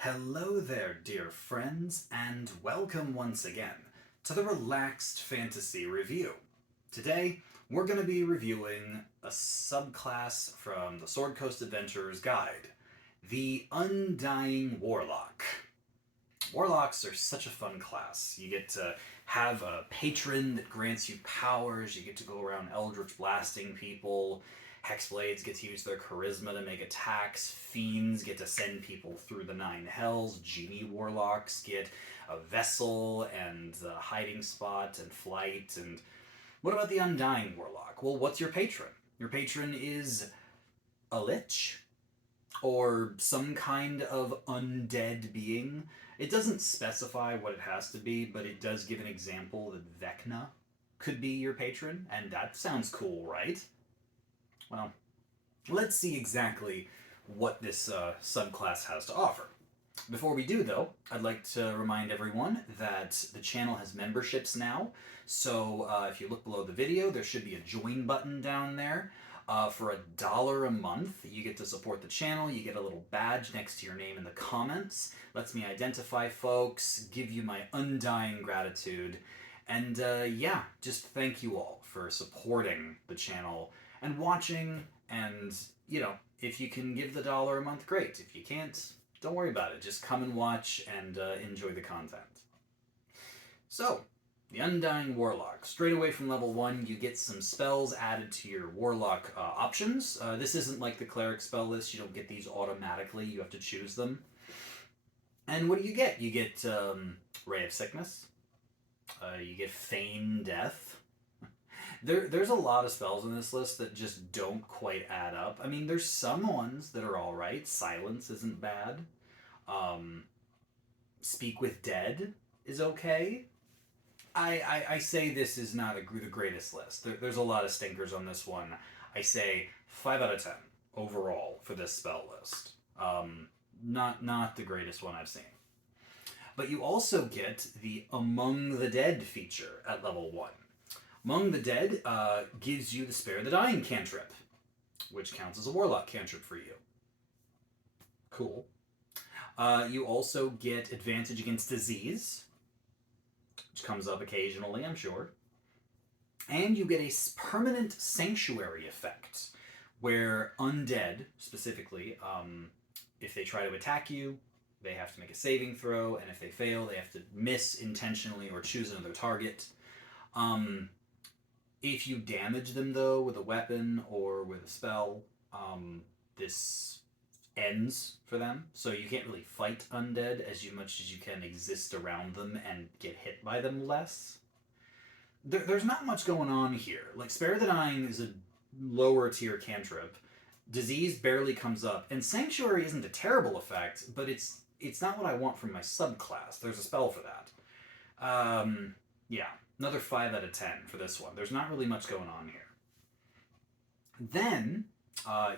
Hello there, dear friends, and welcome once again to the Relaxed Fantasy Review. Today, we're going to be reviewing a subclass from the Sword Coast Adventurer's Guide, the Undying Warlock. Warlocks are such a fun class. You get to have a patron that grants you powers, you get to go around eldritch blasting people, hexblades get to use their charisma to make attacks, fiends get to send people through the nine hells, genie warlocks get a vessel and a hiding spot and flight. And what about the Undying Warlock? Well, what's your patron? Your patron is a lich, or some kind of undead being. It doesn't specify what it has to be, but it does give an example that Vecna could be your patron, and that sounds cool, right? Well, let's see exactly what this subclass has to offer. Before we do, though, I'd like to remind everyone that the channel has memberships now. So if you look below the video, there should be a join button down there. For $1 a month, you get to support the channel. You get a little badge next to your name in the comments. Lets me identify folks, give you my undying gratitude. And yeah, just thank you all for supporting the channel and watching. And, you know, if you can give the $1 a month, great. If you can't, don't worry about it. Just come and watch and enjoy the content. So, the Undying Warlock. Straight away from level 1, you get some spells added to your Warlock options. This isn't like the Cleric spell list. You don't get these automatically. You have to choose them. And what do you get? You get Ray of Sickness. You get Feign Death. There's a lot of spells in this list that just don't quite add up. I mean, there's some ones that are alright. Silence isn't bad. Speak with Dead is okay. I say this is not the greatest list. There's a lot of stinkers on this one. I say 5 out of 10 overall for this spell list. Not the greatest one I've seen. But you also get the Among the Dead feature at level 1. Among the Dead gives you the Spare the Dying cantrip, which counts as a Warlock cantrip for you. Cool. You also get advantage against disease, which comes up occasionally, I'm sure. And you get a permanent sanctuary effect, where undead, specifically, if they try to attack you, they have to make a saving throw, and if they fail, they have to miss intentionally or choose another target. If you damage them, though, with a weapon or with a spell, this ends for them. So you can't really fight undead as much as you can exist around them and get hit by them less. There's not much going on here. Like, Spare the Dying is a lower tier cantrip. Disease barely comes up, and Sanctuary isn't a terrible effect, but it's not what I want from my subclass. There's a spell for that. Yeah, another 5 out of 10 for this one. There's not really much going on here. Then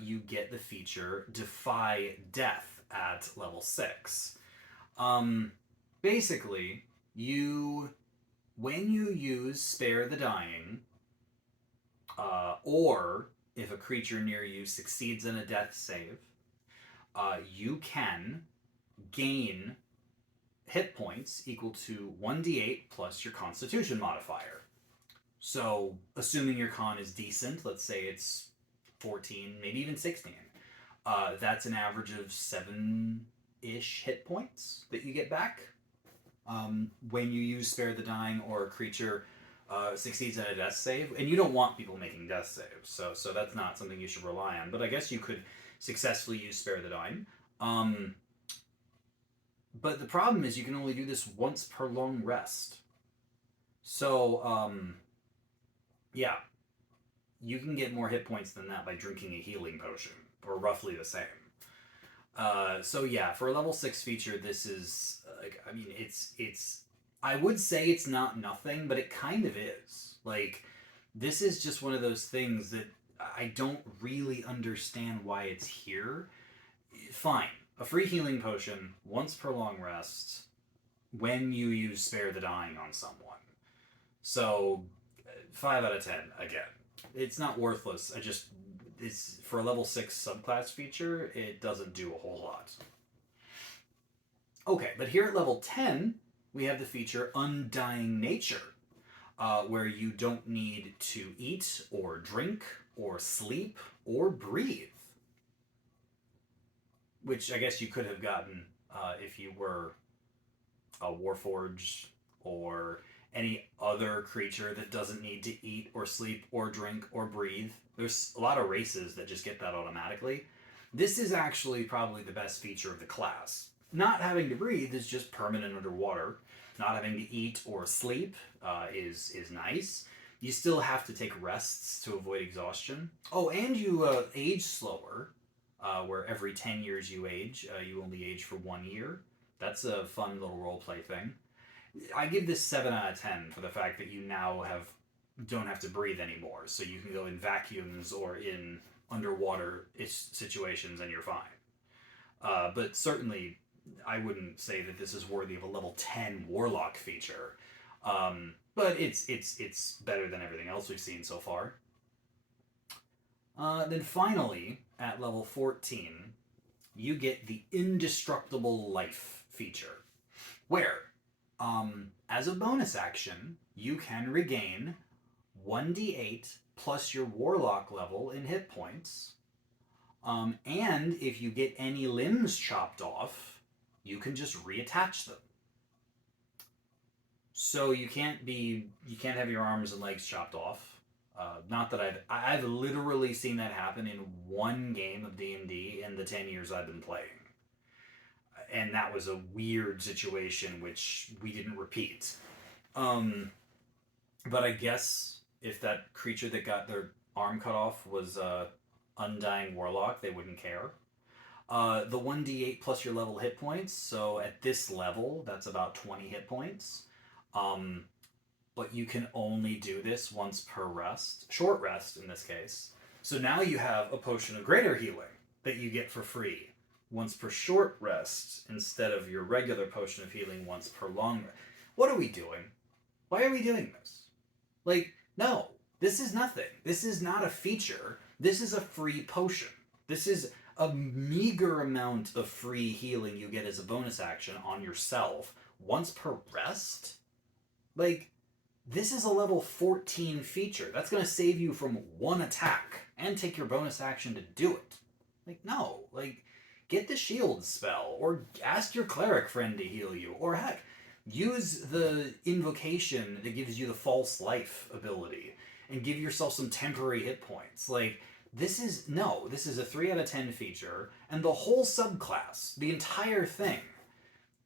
you get the feature Defy Death at level 6. Basically, when you use Spare the Dying, or if a creature near you succeeds in a death save, you can gain hit points equal to 1d8 plus your Constitution modifier. So, assuming your con is decent, let's say it's 14, maybe even 16, that's an average of 7-ish hit points that you get back when you use Spare the Dying or a creature succeeds in a death save. And you don't want people making death saves, so that's not something you should rely on. But I guess you could successfully use Spare the Dying. But the problem is you can only do this once per long rest. So, yeah, you can get more hit points than that by drinking a healing potion, or roughly the same. So yeah, for a level 6 feature, this is, like, I mean, it's, I would say it's not nothing, but it kind of is. Like, this is just one of those things that I don't really understand why it's here. Fine. A free healing potion, once per long rest, when you use Spare the Dying on someone. So, 5 out of 10, again. It's not worthless, it's for a level 6 subclass feature, it doesn't do a whole lot. Okay, but here at level 10, we have the feature Undying Nature, where you don't need to eat or drink or sleep or breathe. Which I guess you could have gotten if you were a Warforged or any other creature that doesn't need to eat or sleep or drink or breathe. There's a lot of races that just get that automatically. This is actually probably the best feature of the class. Not having to breathe is just permanent underwater. Not having to eat or sleep is nice. You still have to take rests to avoid exhaustion. Oh, and you age slower, where every 10 years you age, you only age for 1 year. That's a fun little roleplay thing. I give this 7 out of 10 for the fact that you now don't have to breathe anymore, so you can go in vacuums or in underwater situations and you're fine. But certainly, I wouldn't say that this is worthy of a level 10 Warlock feature. But it's better than everything else we've seen so far. Then finally, at level 14, you get the Indestructible Life feature, where, as a bonus action, you can regain 1d8 plus your Warlock level in hit points. And if you get any limbs chopped off, you can just reattach them. So you can't have your arms and legs chopped off. Not that I've literally seen that happen in one game of D&D in the 10 years I've been playing. And that was a weird situation which we didn't repeat. But I guess if that creature that got their arm cut off was Undying Warlock, they wouldn't care. The 1d8 plus your level hit points, so at this level, that's about 20 hit points. But you can only do this once per rest, short rest in this case. So now you have a potion of greater healing that you get for free once per short rest instead of your regular potion of healing once per long rest. What are we doing? Why are we doing this? Like, no, this is nothing. This is not a feature. This is a free potion. This is a meager amount of free healing you get as a bonus action on yourself once per rest. Like, this is a level 14 feature. That's going to save you from one attack and take your bonus action to do it. Like, no. Like, get the shield spell, or ask your cleric friend to heal you, or heck, use the invocation that gives you the false life ability and give yourself some temporary hit points. Like, this is a 3 out of 10 feature, and the whole subclass, the entire thing,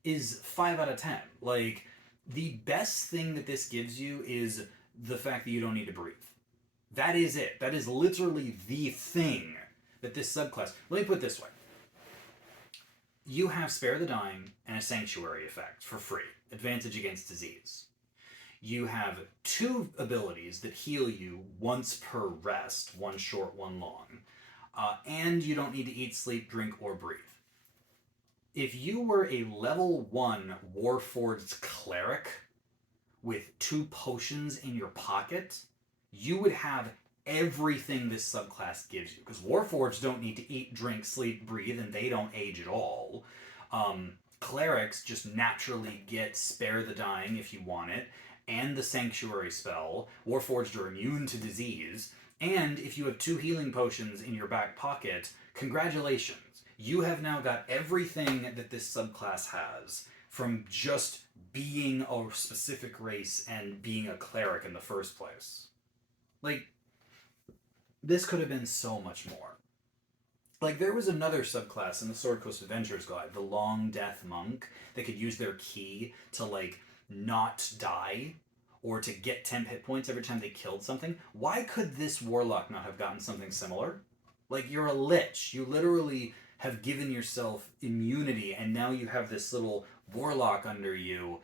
is 5 out of 10. Like, the best thing that this gives you is the fact that you don't need to breathe. That is it. That is literally the thing that this subclass... Let me put it this way. You have Spare the Dying and a Sanctuary effect for free. Advantage against disease. You have 2 abilities that heal you once per rest, one short, one long. And you don't need to eat, sleep, drink, or breathe. If you were a level 1 Warforged cleric with 2 potions in your pocket, you would have everything this subclass gives you. Because Warforged don't need to eat, drink, sleep, breathe, and they don't age at all. Clerics just naturally get Spare the Dying if you want it, and the Sanctuary spell. Warforged are immune to disease. And if you have 2 healing potions in your back pocket, congratulations. You have now got everything that this subclass has from just being a specific race and being a cleric in the first place. Like, this could have been so much more. Like, there was another subclass in the Sword Coast Adventures Guide, the Long Death Monk, that could use their ki to, like, not die or to get 10 hit points every time they killed something. Why could this Warlock not have gotten something similar? Like, you're a lich. You literally have given yourself immunity, and now you have this little Warlock under you,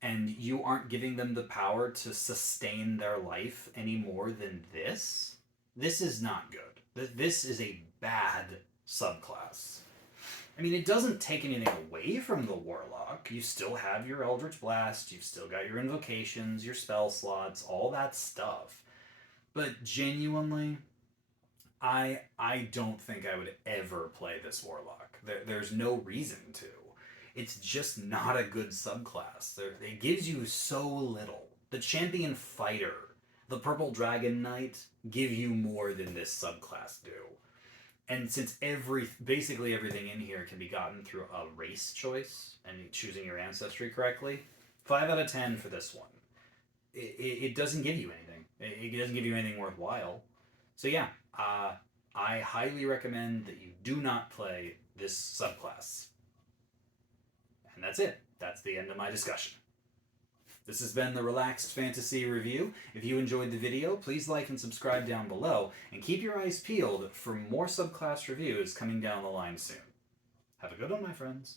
and you aren't giving them the power to sustain their life any more than this? This is not good. This is a bad subclass. I mean, it doesn't take anything away from the Warlock. You still have your Eldritch Blast, you've still got your invocations, your spell slots, all that stuff. But genuinely, I don't think I would ever play this Warlock. There's no reason to. it's just not a good subclass. It gives you so little. The Champion Fighter, the Purple Dragon Knight give you more than this subclass do. And since basically everything in here can be gotten through a race choice and choosing your ancestry correctly, 5 out of 10 for this one. It doesn't give you anything. It doesn't give you anything worthwhile. So yeah, I highly recommend that you do not play this subclass. And that's it. That's the end of my discussion. This has been the Relaxed Fantasy Review. If you enjoyed the video, please like and subscribe down below, and keep your eyes peeled for more subclass reviews coming down the line soon. Have a good one, my friends.